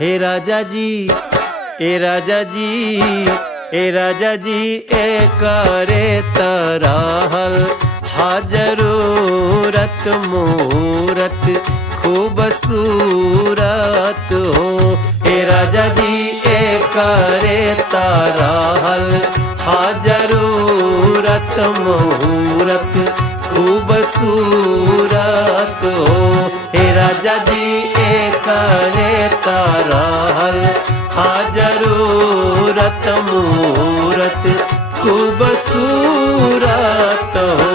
हे राजा जी, ए राजा जी, ए राजा जी, ए करे तराहल हा जरूरत मूरत खूबसूरत हो। ए राजा जी, ए करे तराहल हा जरूरत मूरत खूबसूरत हो। हे राजा जी, ए करे तराहल हा जरूरत मूरत खूबसूरत हो।